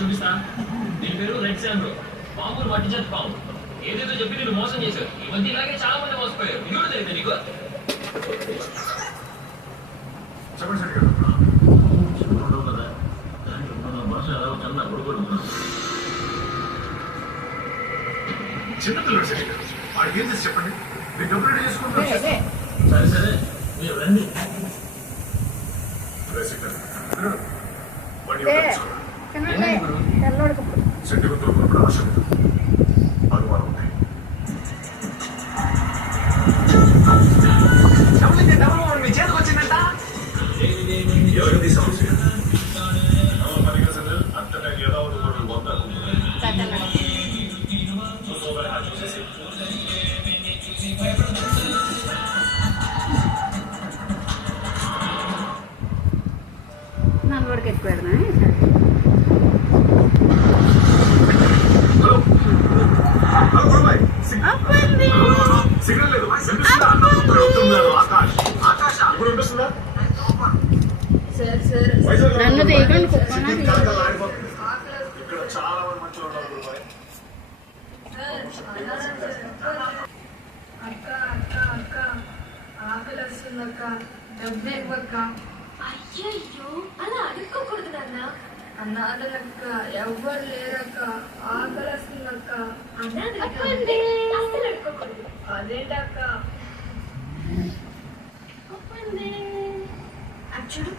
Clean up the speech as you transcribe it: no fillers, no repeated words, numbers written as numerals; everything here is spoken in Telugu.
చూపిస్తా. దీని పేరు రెడ్ శాంబ్రో. పాములు మట్టి చేతి పాము. ఏదేదో చెప్పి నేను మోసం చేశారు. ఈ మధ్య ఇలాగే చాలా మంది మోసపోయారు. ఇది కూడా తెలియదు నీకు? చిన్నపిల్లడు సరే వాడికి ఏం చేసి చెప్పండి, మీరు డబ్బులు రెడీ చేసుకుంటారు. సరే సరే మీరు రండి. సెంటిమెంతో కూడా అవసరం అనుమానం ఉంది. మీ చేతికి వచ్చిందంట. ఎవరిది సమస్య? అంతటా ఏదో చూసేసి నల్వడికి ఎక్కువ పెడదా సిగ్నల్ లేదు. నన్ను తీయకండి. ఇక్కడ చాలా మంది మంచిగా ఉన్నారు. అక్క అక్క అక్క ఆకలి వస్తుందక్క, డబ్బు ఇవ్వక్క. అయ్యయ్యో అలా అడుక్కోకూడదు నాన్న. అన్నాదనక్క ఎవ్వరు లేరక్క, ఆకలి వస్తుందక్క. అసలు అడుక్కోకూడదు. అదేంటక్క? చూడు